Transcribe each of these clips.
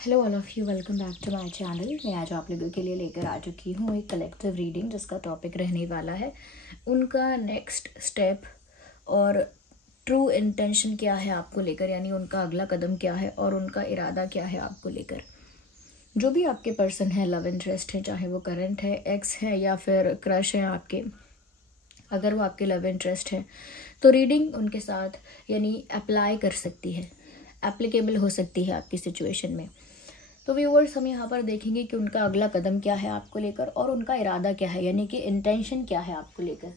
Hello all of you, welcome back to my channel. मैं आज आप लोगों के लिए लेकर आ चुकी हूँ एक कलेक्टिव रीडिंग जिसका टॉपिक रहने वाला है उनका नेक्स्ट स्टेप और ट्रू इंटेंशन क्या है आपको लेकर, यानी उनका अगला कदम क्या है और उनका इरादा क्या है आपको लेकर। जो भी आपके पर्सन है, लव इंटरेस्ट है, चाहे वो करंट है, एक्स है या फिर क्रश है आपके, अगर वो आपके लव इंटरेस्ट है तो रीडिंग उनके साथ यानी अप्लाई कर सकती है, एप्लीकेबल हो सकती है आपकी सिचुएशन में। तो व्यूअर्स, हम यहाँ पर देखेंगे कि उनका अगला कदम क्या है आपको लेकर और उनका इरादा क्या है, यानी कि इंटेंशन क्या है आपको लेकर।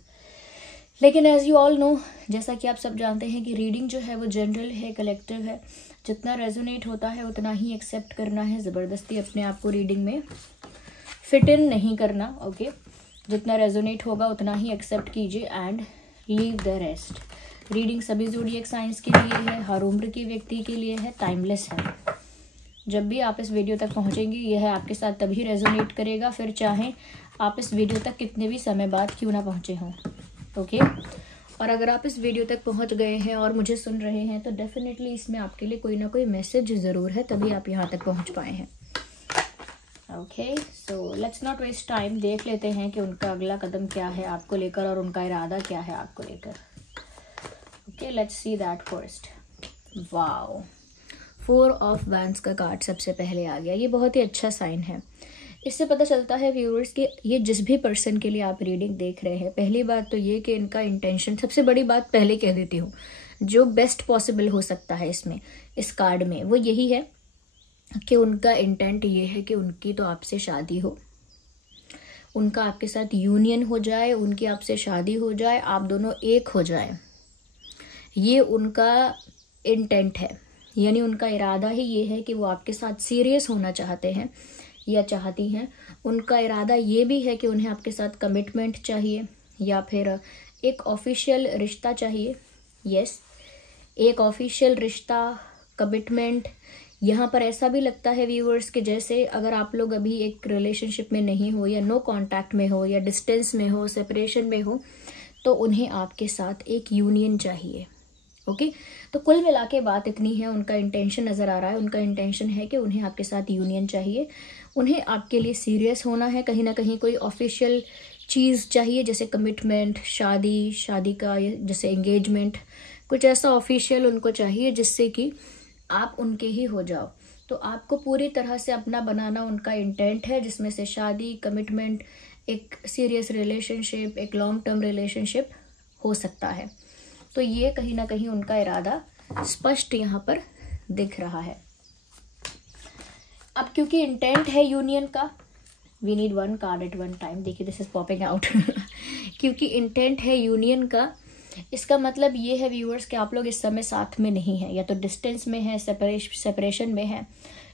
लेकिन एज यू ऑल नो, जैसा कि आप सब जानते हैं कि रीडिंग जो है वो जनरल है, कलेक्टिव है। जितना रेजोनेट होता है उतना ही एक्सेप्ट करना है, ज़बरदस्ती अपने आप को रीडिंग में फिट इन नहीं करना। ओके, जितना रेजोनेट होगा उतना ही एक्सेप्ट कीजिए and leave the rest. Reading सभी ज़ोडिएक साइंस के लिए है, हर उम्र के व्यक्ति के लिए है, टाइमलेस है। जब भी आप इस वीडियो तक पहुंचेंगे यह आपके साथ तभी रेजोनेट करेगा, फिर चाहे आप इस वीडियो तक कितने भी समय बाद क्यों ना पहुंचे हों। ओके, और अगर आप इस वीडियो तक पहुंच गए हैं और मुझे सुन रहे हैं तो डेफिनेटली इसमें आपके लिए कोई ना कोई मैसेज ज़रूर है, तभी आप यहाँ तक पहुँच पाए हैं। Okay, so let's not waste time. देख लेते हैं कि उनका अगला कदम क्या है आपको लेकर और उनका इरादा क्या है आपको लेकर। Okay, let's see that first. Wow, 4 of wands का कार्ड सबसे पहले आ गया। ये बहुत ही अच्छा साइन है। इससे पता चलता है व्यूअर्स कि ये जिस भी पर्सन के लिए आप रीडिंग देख रहे हैं, पहली बात तो ये कि इनका इंटेंशन, सबसे बड़ी बात पहले कह देती हूँ, जो बेस्ट पॉसिबल हो सकता है इसमें, इस कार्ड में, वो यही है कि उनका इंटेंट ये है कि उनकी तो आपसे शादी हो, उनका आपके साथ यूनियन हो जाए, उनकी आपसे शादी हो जाए, आप दोनों एक हो जाए। ये उनका इंटेंट है, यानी उनका इरादा ही ये है कि वो आपके साथ सीरियस होना चाहते हैं या चाहती हैं। उनका इरादा ये भी है कि उन्हें आपके साथ कमिटमेंट चाहिए या फिर एक ऑफिशियल रिश्ता चाहिए। यस, एक ऑफिशियल रिश्ता, कमिटमेंट। यहाँ पर ऐसा भी लगता है व्यूअर्स कि जैसे अगर आप लोग अभी एक रिलेशनशिप में नहीं हो या नो कांटेक्ट में हो या डिस्टेंस में हो, सेपरेशन में हो, तो उन्हें आपके साथ एक यूनियन चाहिए। ओके, तो कुल मिला के बात इतनी है। उनका इंटेंशन नज़र आ रहा है, उनका इंटेंशन है कि उन्हें आपके साथ यूनियन चाहिए, उन्हें आपके लिए सीरियस होना है, कहीं ना कहीं कोई ऑफिशियल चीज़ चाहिए, जैसे कमिटमेंट, शादी का जैसे एंगेजमेंट, कुछ ऐसा ऑफिशियल उनको चाहिए जिससे कि आप उनके ही हो जाओ। तो आपको पूरी तरह से अपना बनाना उनका इंटेंट है, जिसमें से शादी, कमिटमेंट, एक सीरियस रिलेशनशिप, एक लॉन्ग टर्म रिलेशनशिप हो सकता है। तो ये कहीं ना कहीं उनका इरादा स्पष्ट यहाँ पर दिख रहा है। अब क्योंकि इंटेंट है यूनियन का, we need 1 card at 1 time. देखिए, दिस इज पॉपिंग आउट। क्योंकि इंटेंट है यूनियन का, इसका मतलब ये है व्यूअर्स कि आप लोग इस समय साथ में नहीं है, या तो डिस्टेंस में है, सेपरेशन में है,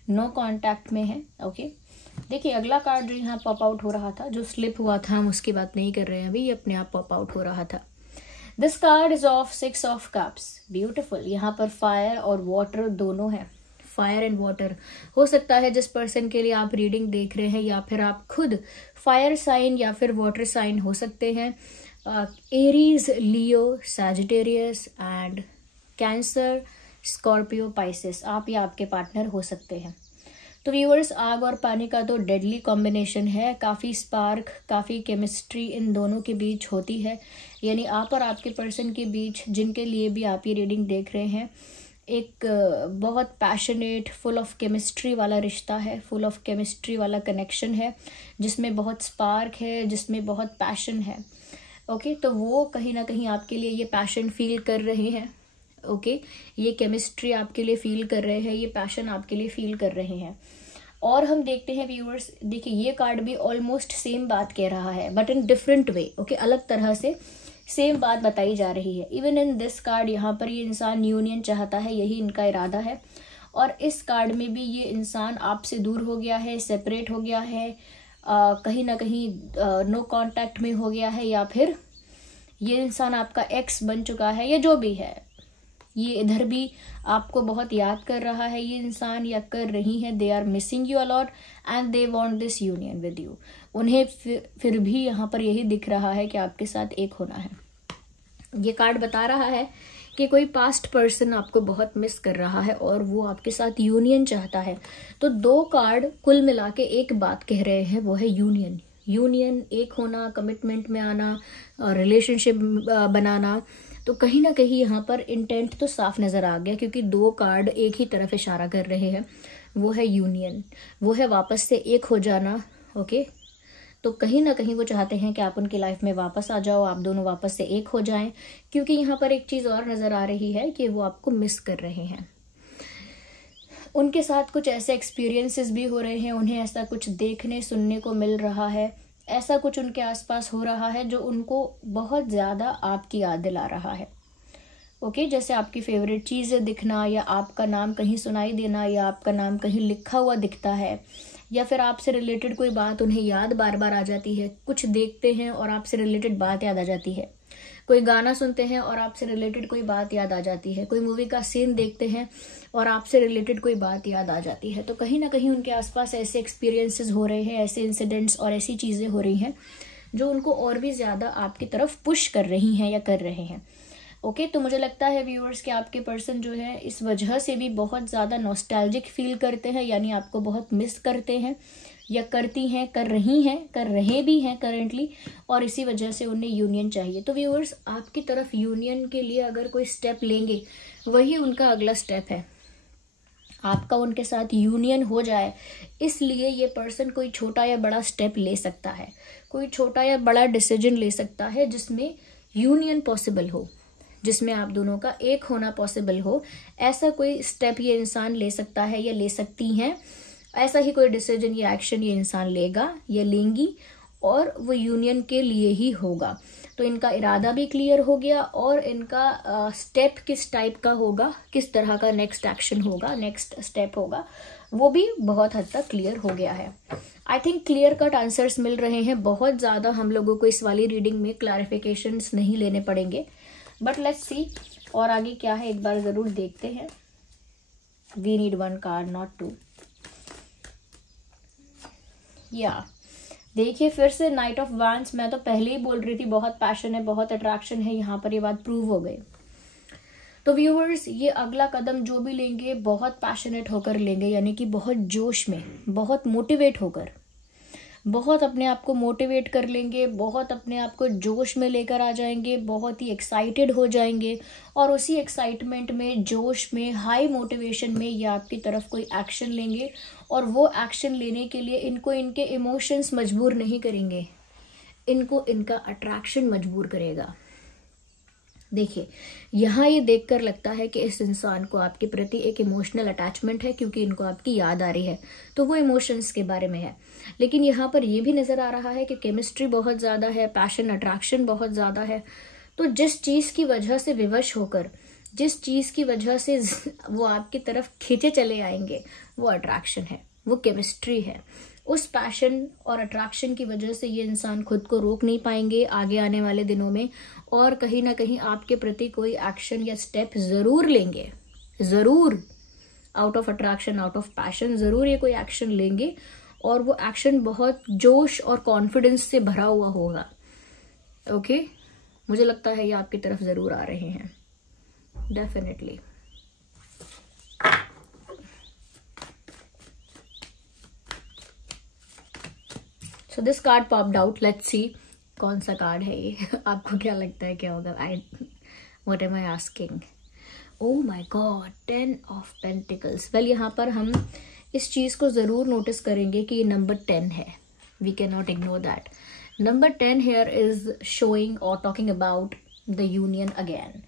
नो कांटेक्ट में है। ओके, देखिए अगला कार्ड जो यहाँ पॉप आउट हो रहा था, जो स्लिप हुआ था, हम उसकी बात नहीं कर रहे हैं अभी, ये अपने आप पॉप आउट हो रहा था। This card is of 6 of cups. Beautiful. यहाँ पर फायर और वाटर दोनों है, फायर एंड वाटर। हो सकता है जिस पर्सन के लिए आप रीडिंग देख रहे हैं या फिर आप खुद फायर साइन या फिर वाटर साइन हो सकते हैं। Aries, Leo, Sagittarius and cancer, Scorpio, Pisces, आप या आपके पार्टनर हो सकते हैं। तो व्यूअर्स, आग और पानी का तो डेडली कॉम्बिनेशन है। काफ़ी स्पार्क, काफ़ी केमिस्ट्री इन दोनों के बीच होती है, यानी आप और आपके पर्सन के बीच, जिनके लिए भी आप ये रीडिंग देख रहे हैं, एक बहुत पैशनेट, फुल ऑफ केमिस्ट्री वाला रिश्ता है, फुल ऑफ केमिस्ट्री वाला कनेक्शन है, जिसमें बहुत स्पार्क है, जिसमें बहुत पैशन है। ओके, तो वो कहीं ना कहीं आपके लिए ये पैशन फील कर रहे हैं। ओके, ये केमिस्ट्री आपके लिए फील कर रहे हैं, ये पैशन आपके लिए फील कर रहे हैं। और हम देखते हैं व्यूअर्स, देखिए ये कार्ड भी ऑलमोस्ट सेम बात कह रहा है, but in different way. Okay, अलग तरह से सेम बात बताई जा रही है। इवन इन दिस कार्ड, यहाँ पर ये इंसान यूनियन चाहता है, यही इनका इरादा है। और इस कार्ड में भी ये इंसान आपसे दूर हो गया है, सेपरेट हो गया है, कहीं ना कहीं नो कांटेक्ट में हो गया है, या फिर ये इंसान आपका एक्स बन चुका है, या जो भी है। ये इधर भी आपको बहुत याद कर रहा है ये इंसान, या कर रही है। They are missing you a lot and they want this union with you. उन्हें फिर भी यहाँ पर यही दिख रहा है कि आपके साथ एक होना है। ये कार्ड बता रहा है कि कोई पास्ट पर्सन आपको बहुत मिस कर रहा है और वो आपके साथ यूनियन चाहता है। तो 2 कार्ड कुल मिला के एक बात कह रहे हैं, वो है यूनियन। यूनियन, एक होना, कमिटमेंट में आना, रिलेशनशिप बनाना। तो कहीं ना कहीं यहाँ पर इंटेंट तो साफ नजर आ गया, क्योंकि 2 कार्ड एक ही तरफ इशारा कर रहे हैं। वो है यूनियन, वो है वापस से एक हो जाना। ओके, तो कहीं ना कहीं वो चाहते हैं कि आप उनकी लाइफ में वापस आ जाओ, आप दोनों वापस से एक हो जाएं, क्योंकि यहाँ पर एक चीज और नजर आ रही है कि वो आपको मिस कर रहे हैं। उनके साथ कुछ ऐसे एक्सपीरियंसेस भी हो रहे हैं, उन्हें ऐसा कुछ देखने सुनने को मिल रहा है, ऐसा कुछ उनके आसपास हो रहा है जो उनको बहुत ज्यादा आपकी याद दिला रहा है। ओके, जैसे आपकी फेवरेट चीजें दिखना, या आपका नाम कहीं सुनाई देना, या आपका नाम कहीं लिखा हुआ दिखता है, या फिर आपसे रिलेटेड कोई बात उन्हें याद बार बार आ जाती है। कुछ देखते हैं और आपसे रिलेटेड बात याद आ जाती है, कोई गाना सुनते हैं और आपसे रिलेटेड कोई बात याद आ जाती है, कोई मूवी का सीन देखते हैं और आपसे रिलेटेड कोई बात याद आ जाती है। तो कहीं ना कहीं उनके आसपास ऐसे एक्सपीरियंसेस हो रहे हैं, ऐसे इंसिडेंट्स और ऐसी चीजें हो रही हैं जो उनको और भी ज्यादा आपकी तरफ पुश कर रही हैं या कर रहे हैं। ओके, तो मुझे लगता है व्यूअर्स कि आपके पर्सन जो है इस वजह से भी बहुत ज़्यादा नॉस्टैल्जिक फील करते हैं, यानी आपको बहुत मिस करते हैं या करती हैं, कर रहे भी हैं करेंटली, और इसी वजह से उन्हें यूनियन चाहिए। तो व्यूअर्स, आपकी तरफ यूनियन के लिए अगर कोई स्टेप लेंगे, वही उनका अगला स्टेप है, आपका उनके साथ यूनियन हो जाए। इसलिए ये पर्सन कोई छोटा या बड़ा स्टेप ले सकता है, कोई छोटा या बड़ा डिसीजन ले सकता है जिसमें यूनियन पॉसिबल हो, जिसमें आप दोनों का एक होना पॉसिबल हो। ऐसा कोई स्टेप ये इंसान ले सकता है या ले सकती हैं, ऐसा ही कोई डिसीजन या एक्शन ये इंसान लेगा या लेंगी, और वो यूनियन के लिए ही होगा। तो इनका इरादा भी क्लियर हो गया, और इनका स्टेप किस टाइप का होगा, किस तरह का नेक्स्ट एक्शन होगा, नेक्स्ट स्टेप होगा, वो भी बहुत हद तक क्लियर हो गया है। I think clear cut answers मिल रहे हैं। बहुत ज़्यादा हम लोगों को इस वाली रीडिंग में क्लैरिफिकेशंस नहीं लेने पड़ेंगे, बट लेट्स सी और आगे क्या है, एक बार जरूर देखते हैं। We need 1 card, not 2। या देखिए, फिर से नाइट ऑफ वांड्स। मैं तो पहले ही बोल रही थी बहुत पैशन है, बहुत अट्रैक्शन है, यहाँ पर ये बात प्रूव हो गई। तो व्यूअर्स, ये अगला कदम जो भी लेंगे बहुत पैशनेट होकर लेंगे, यानी कि बहुत जोश में, बहुत मोटिवेट होकर, बहुत अपने आप को मोटिवेट कर लेंगे, बहुत अपने आप को जोश में लेकर आ जाएंगे, बहुत ही एक्साइटेड हो जाएंगे, और उसी एक्साइटमेंट में, जोश में, हाई मोटिवेशन में ये आपकी तरफ कोई एक्शन लेंगे। और वो एक्शन लेने के लिए इनको इनके इमोशंस मजबूर नहीं करेंगे, इनको इनका अट्रैक्शन मजबूर करेगा। देखिए, यहाँ ये देखकर लगता है कि इस इंसान को आपके प्रति एक इमोशनल अटैचमेंट है, क्योंकि इनको आपकी याद आ रही है, तो वो इमोशंस के बारे में है। लेकिन यहाँ पर ये भी नजर आ रहा है कि केमिस्ट्री बहुत ज्यादा है, पैशन, अट्रैक्शन बहुत ज्यादा है। तो जिस चीज की वजह से विवश होकर, जिस चीज की वजह से वो आपकी तरफ खींचे चले आएंगे, वो अट्रैक्शन है, वो केमिस्ट्री है। उस पैशन और अट्रैक्शन की वजह से ये इंसान खुद को रोक नहीं पाएंगे आगे आने वाले दिनों में, और कहीं ना कहीं आपके प्रति कोई एक्शन या स्टेप जरूर लेंगे, जरूर, out of attraction, out of passion, जरूर ये कोई एक्शन लेंगे, और वो एक्शन बहुत जोश और कॉन्फिडेंस से भरा हुआ होगा। ओके, मुझे लगता है ये आपकी तरफ जरूर आ रहे हैं, definitely. So this card popped out, let's see कौन सा कार्ड है ये। आपको क्या लगता है क्या होगा? What am I asking? Oh my God, 10 of pentacles. Well, यहाँ पर हम इस चीज को जरूर नोटिस करेंगे कि ये नंबर 10 है। We can not ignore that. Number 10 here is showing और talking about the union again.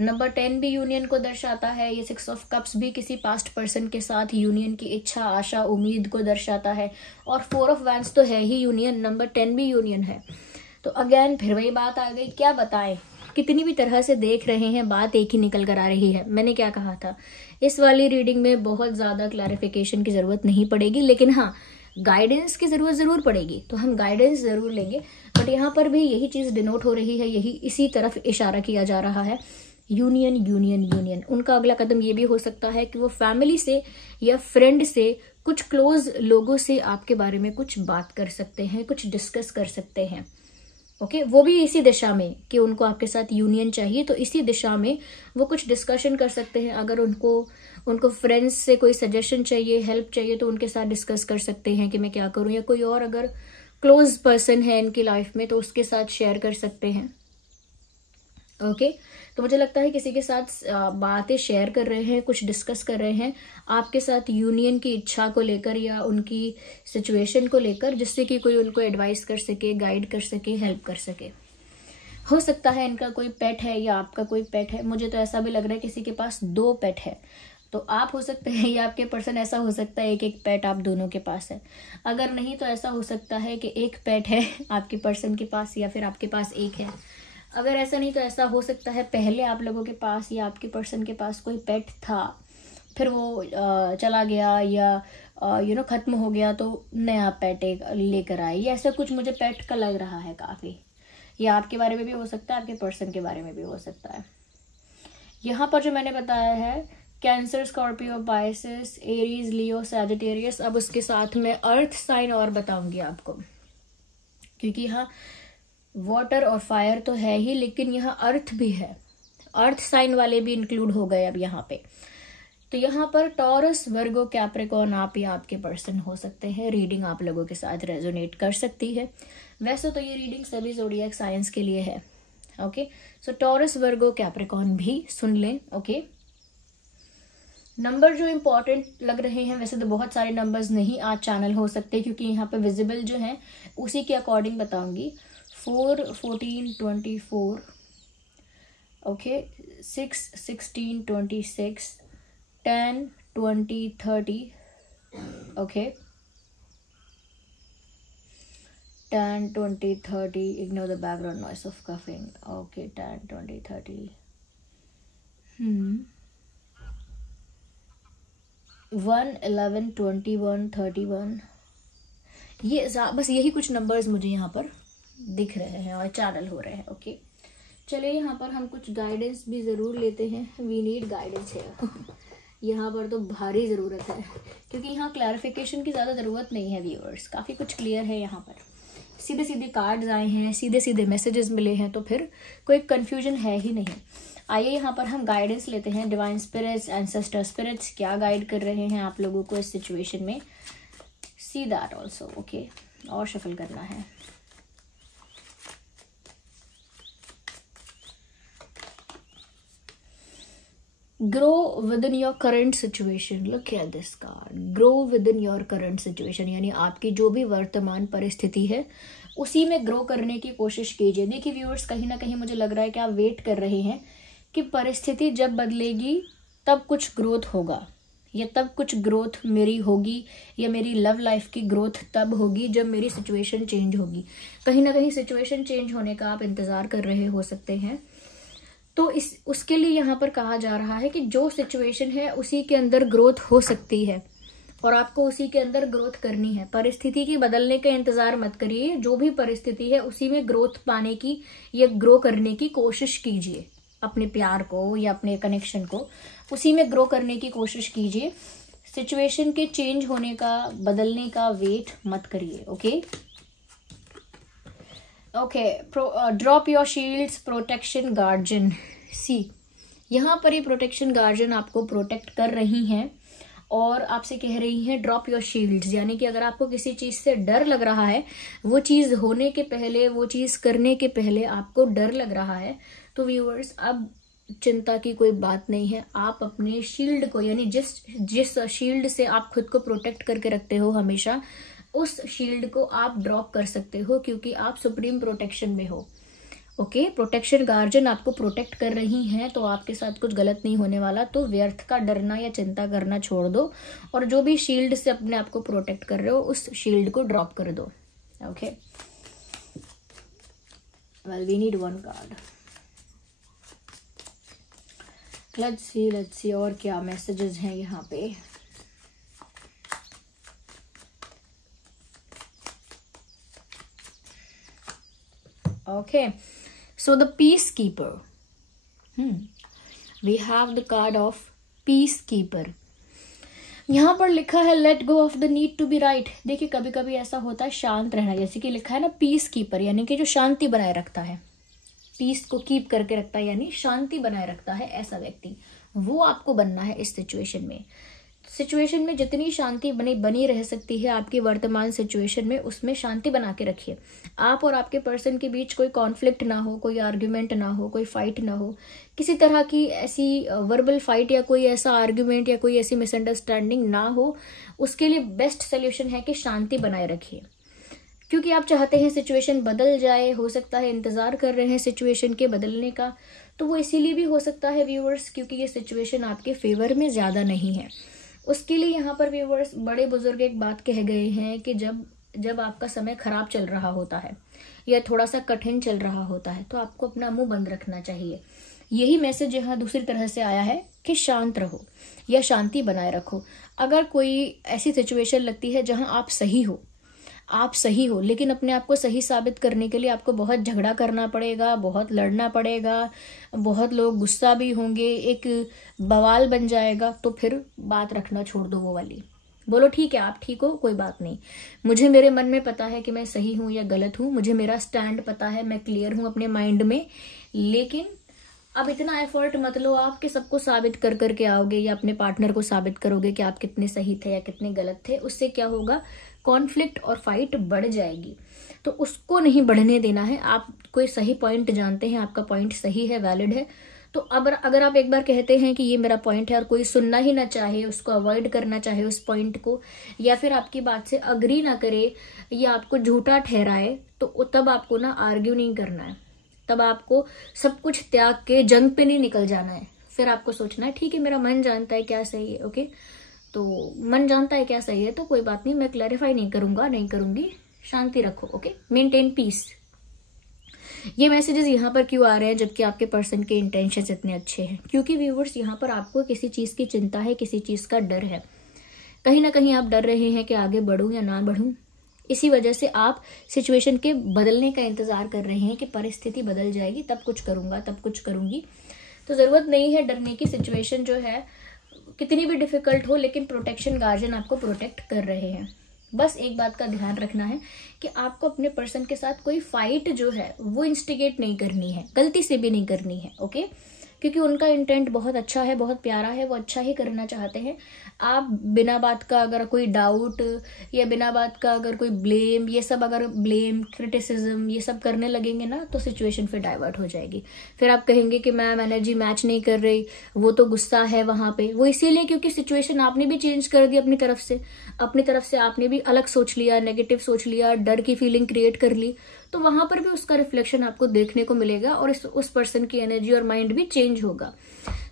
Number 10 भी यूनियन को दर्शाता है। ये 6 ऑफ कप्स भी किसी पास्ट पर्सन के साथ यूनियन की इच्छा, आशा, उम्मीद को दर्शाता है, और 4 ऑफ वैंड्स तो है ही यूनियन, नंबर 10 भी यूनियन है। तो अगेन फिर वही बात आ गई, क्या बताएं, कितनी भी तरह से देख रहे हैं, बात एक ही निकल कर आ रही है। मैंने क्या कहा था, इस वाली रीडिंग में बहुत ज्यादा क्लैरिफिकेशन की जरूरत नहीं पड़ेगी, लेकिन हाँ, गाइडेंस की जरूरत जरूर पड़ेगी, तो हम गाइडेंस जरूर लेंगे। बट यहाँ पर भी यही चीज डिनोट हो रही है, यही इसी तरफ इशारा किया जा रहा है, यूनियन यूनियन यूनियन। उनका अगला कदम ये भी हो सकता है कि वो फैमिली से या फ्रेंड से, कुछ क्लोज लोगों से आपके बारे में कुछ बात कर सकते हैं, कुछ डिस्कस कर सकते हैं। ओके वो भी इसी दिशा में कि उनको आपके साथ यूनियन चाहिए, तो इसी दिशा में वो कुछ डिस्कशन कर सकते हैं। अगर उनको फ्रेंड्स से कोई सजेशन चाहिए, हेल्प चाहिए, तो उनके साथ डिस्कस कर सकते हैं कि मैं क्या करूं, या कोई और अगर क्लोज पर्सन है इनकी लाइफ में तो उसके साथ शेयर कर सकते हैं। ओके तो मुझे लगता है किसी के साथ बातें शेयर कर रहे हैं, कुछ डिस्कस कर रहे हैं आपके साथ यूनियन की इच्छा को लेकर या उनकी सिचुएशन को लेकर, जिससे कि कोई उनको एडवाइस कर सके, गाइड कर सके, हेल्प कर सके। हो सकता है इनका कोई पेट है या आपका कोई पेट है। मुझे तो ऐसा भी लग रहा है किसी के पास 2 पेट है, तो आप हो सकते हैं या आपके पर्सन ऐसा हो सकता है एक पेट आप दोनों के पास है। अगर नहीं तो ऐसा हो सकता है कि एक पेट है आपके पर्सन के पास या फिर आपके पास एक है। अगर ऐसा नहीं तो ऐसा हो सकता है पहले आप लोगों के पास या आपके पर्सन के पास कोई पेट था, फिर वो चला गया या खत्म हो गया, तो नया पेट लेकर आए, या ऐसा कुछ मुझे पेट का लग रहा है काफ़ी। या आपके बारे में भी हो सकता है, आपके पर्सन के बारे में भी हो सकता है। यहाँ पर जो मैंने बताया है कैंसर, स्कॉर्पियो, पाइसेस, एरीज, लियो, सैजिटेरियस। अब उसके साथ में अर्थ साइन और बताऊंगी आपको, क्योंकि यहाँ वाटर और फायर तो है ही, लेकिन यहाँ अर्थ भी है, अर्थ साइन वाले भी इंक्लूड हो गए अब यहाँ पे। तो यहाँ पर टॉरस, वर्गो, कैप्रिकॉर्न आप या आपके पर्सन हो सकते हैं। रीडिंग आप लोगों के साथ रेजोनेट कर सकती है। वैसे तो ये रीडिंग सभी ज़ोडिएक साइंस के लिए है। ओके सो टॉरस, वर्गो, कैप्रिकॉर्न भी सुन लें। ओके नंबर जो इम्पोर्टेंट लग रहे हैं, वैसे तो बहुत सारे नंबर्स नहीं आज चैनल हो सकते, क्योंकि यहाँ पे विजिबल जो हैं उसी के अकॉर्डिंग बताऊंगी। 4, 14, 24, okay 6, 16, 26, 10, 20, 30, okay 10, 20, 30, ignore the background noise of coughing, okay 10, 20, 30, 1, 11, 21, 31, ये बस यही कुछ नंबर्स मुझे यहाँ पर दिख रहे हैं और चैनल हो रहे हैं। ओके चलिए यहाँ पर हम कुछ गाइडेंस भी ज़रूर लेते हैं। वी नीड गाइडेंस है यहाँ पर तो भारी ज़रूरत है, क्योंकि यहाँ क्लैरिफिकेशन की ज़्यादा ज़रूरत नहीं है व्यूअर्स, काफ़ी कुछ क्लियर है। यहाँ पर सीधे सीधे कार्ड्स आए हैं, सीधे सीधे मैसेजेस मिले हैं, तो फिर कोई कन्फ्यूजन है ही नहीं। आइए यहाँ पर हम गाइडेंस लेते हैं। डिवाइन स्पिरिट्स, एंसेस्टर स्पिरिट्स क्या गाइड कर रहे हैं आप लोगों को इस सिचुएशन में, सी दैट ऑल्सो। ओके और शफल करना है। Grow with in your current situation. Look at this card, grow with in your current situation, यानी आपकी जो भी वर्तमान परिस्थिति है उसी में ग्रो करने की कोशिश कीजिए। देखिए व्यूअर्स, कहीं ना कहीं मुझे लग रहा है कि आप वेट कर रहे हैं कि परिस्थिति जब बदलेगी तब कुछ ग्रोथ होगा, या तब कुछ ग्रोथ मेरी होगी, या मेरी लव लाइफ की ग्रोथ तब होगी जब मेरी सिचुएशन चेंज होगी। कहीं ना कहीं सिचुएशन चेंज होने का आप इंतजार कर रहे हो सकते हैं। तो उसके लिए यहाँ पर कहा जा रहा है कि जो सिचुएशन है उसी के अंदर ग्रोथ हो सकती है और आपको उसी के अंदर ग्रोथ करनी है। परिस्थिति की बदलने का इंतजार मत करिए, जो भी परिस्थिति है उसी में ग्रोथ पाने की या ग्रो करने की कोशिश कीजिए। अपने प्यार को या अपने कनेक्शन को उसी में ग्रो करने की कोशिश कीजिए। सिचुएशन के चेंज होने का, बदलने का वेट मत करिए। Okay okay drop your shields, protection guardian. See यहाँ पर ये प्रोटेक्शन गार्जियन आपको प्रोटेक्ट कर रही हैं और आपसे कह रही हैं ड्रॉप योर शील्ड्स, यानी कि अगर आपको किसी चीज से डर लग रहा है, वो चीज होने के पहले, वो चीज करने के पहले आपको डर लग रहा है, तो व्यूअर्स अब चिंता की कोई बात नहीं है। आप अपने शील्ड को, यानी जिस शील्ड से आप खुद को प्रोटेक्ट करके रखते हो हमेशा, उस शील्ड को आप ड्रॉप कर सकते हो, क्योंकि आप सुप्रीम प्रोटेक्शन में हो। ओके प्रोटेक्शन गार्जियन आपको प्रोटेक्ट कर रही हैं, तो आपके साथ कुछ गलत नहीं होने वाला। तो व्यर्थ का डरना या चिंता करना छोड़ दो और जो भी शील्ड से अपने आप को प्रोटेक्ट कर रहे हो उस शील्ड को ड्रॉप कर दो। Okay well we need one card. Let's see और क्या मैसेजेस हैं यहाँ पे। Okay, so the peacekeeper. We have the card of peacekeeper. यहाँ पर लिखा है let go of the need to be right. देखिए कभी कभी ऐसा होता है शांत रहना, जैसे कि लिखा है ना पीस कीपर, यानी कि जो शांति बनाए रखता है, पीस को कीप करके रखता है यानी शांति बनाए रखता है, ऐसा व्यक्ति वो आपको बनना है इस सिचुएशन में जितनी शांति बनी रह सकती है आपकी वर्तमान सिचुएशन में, उसमें शांति बना के रखिए। आप और आपके पर्सन के बीच कोई कॉन्फ्लिक्ट ना हो, कोई आर्ग्यूमेंट ना हो, कोई फाइट ना हो, किसी तरह की ऐसी वर्बल फाइट या कोई ऐसा आर्ग्यूमेंट या कोई ऐसी मिसअंडरस्टैंडिंग ना हो। उसके लिए बेस्ट सोल्यूशन है कि शांति बनाए रखिए, क्योंकि आप चाहते हैं सिचुएशन बदल जाए, हो सकता है इंतजार कर रहे हैं सिचुएशन के बदलने का, तो वो इसीलिए भी हो सकता है व्यूअर्स क्योंकि ये सिचुएशन आपके फेवर में ज्यादा नहीं है। उसके लिए यहाँ पर व्यूअर्स बड़े बुजुर्ग एक बात कह गए हैं कि जब आपका समय खराब चल रहा होता है या थोड़ा सा कठिन चल रहा होता है तो आपको अपना मुंह बंद रखना चाहिए। यही मैसेज यहाँ दूसरी तरह से आया है कि शांत रहो या शांति बनाए रखो। अगर कोई ऐसी सिचुएशन लगती है जहां आप सही हो लेकिन अपने आप को सही साबित करने के लिए आपको बहुत झगड़ा करना पड़ेगा, बहुत लड़ना पड़ेगा, बहुत लोग गुस्सा भी होंगे, एक बवाल बन जाएगा, तो फिर बात रखना छोड़ दो वो वाली। बोलो ठीक है आप ठीक हो, कोई बात नहीं, मुझे मेरे मन में पता है कि मैं सही हूं या गलत हूं, मुझे मेरा स्टैंड पता है, मैं क्लियर हूं अपने माइंड में, लेकिन अब इतना एफर्ट मत लो आप कि सबको साबित कर करके आओगे या अपने पार्टनर को साबित करोगे कि आप कितने सही थे या कितने गलत थे। उससे क्या होगा, कॉन्फ्लिक्ट और फाइट बढ़ जाएगी, तो उसको नहीं बढ़ने देना है। आप कोई सही पॉइंट जानते हैं, आपका पॉइंट सही है, वैलिड है, तो अब अगर आप एक बार कहते हैं कि ये मेरा पॉइंट है और कोई सुनना ही ना चाहे, उसको अवॉइड करना चाहे उस पॉइंट को, या फिर आपकी बात से अग्री ना करे या आपको झूठा ठहराए, तो तब आपको ना आर्ग्यू नहीं करना है, तब आपको सब कुछ त्याग के जंग पे नहीं निकल जाना है। फिर आपको सोचना है ठीक है मेरा मन जानता है क्या सही है, ओके, तो मन जानता है क्या सही है तो कोई बात नहीं, मैं क्लैरिफाई नहीं करूंगी, शांति रखो, ओके, मेंटेन पीस। ये मैसेजेस यहाँ पर क्यों आ रहे हैं जबकि आपके पर्सन के इंटेंशंस इतने अच्छे हैं? क्योंकि व्यूवर्स यहाँ पर आपको किसी चीज की चिंता है, किसी चीज का डर है, कहीं ना कहीं आप डर रहे हैं कि आगे बढ़ूं या ना बढ़ूं। इसी वजह से आप सिचुएशन के बदलने का इंतजार कर रहे हैं कि परिस्थिति बदल जाएगी तब कुछ करूंगा, तब कुछ करूंगी। तो जरूरत नहीं है डरने की। सिचुएशन जो है कितनी भी डिफिकल्ट हो, लेकिन प्रोटेक्शन गार्जियन आपको प्रोटेक्ट कर रहे हैं। बस एक बात का ध्यान रखना है कि आपको अपने पर्सन के साथ कोई फाइट जो है वो इंस्टिगेट नहीं करनी है, गलती से भी नहीं करनी है, ओके, क्योंकि उनका इंटेंट बहुत अच्छा है, बहुत प्यारा है, वो अच्छा ही करना चाहते हैं। आप बिना बात का अगर कोई डाउट या बिना बात का अगर कोई ब्लेम, ये सब अगर ब्लेम, क्रिटिसिज्म ये सब करने लगेंगे ना तो सिचुएशन फिर डाइवर्ट हो जाएगी। फिर आप कहेंगे कि मैम एनर्जी मैच नहीं कर रही, वो तो गुस्सा है वहां पे, वो इसीलिए क्योंकि सिचुएशन आपने भी चेंज कर दी अपनी तरफ से आपने भी अलग सोच लिया, नेगेटिव सोच लिया, डर की फीलिंग क्रिएट कर ली, तो वहां पर भी उसका रिफ्लेक्शन आपको देखने को मिलेगा और उस पर्सन की एनर्जी और माइंड भी चेंज होगा।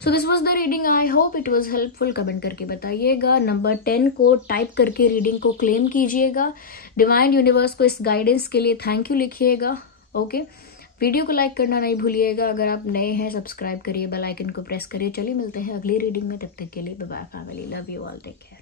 So this was the reading, I hope it was helpful. Comment करके बताइएगा। नंबर 10 को टाइप करके रीडिंग को क्लेम कीजिएगा। डिवाइन यूनिवर्स को इस गाइडेंस के लिए थैंक यू लिखिएगा, ओके। वीडियो को लाइक करना नहीं भूलिएगा। अगर आप नए हैं सब्सक्राइब करिए, बेल आइकन को प्रेस करिए। चलिए मिलते हैं अगली रीडिंग में, तब तक के लिए bye bye family, love you all, take care.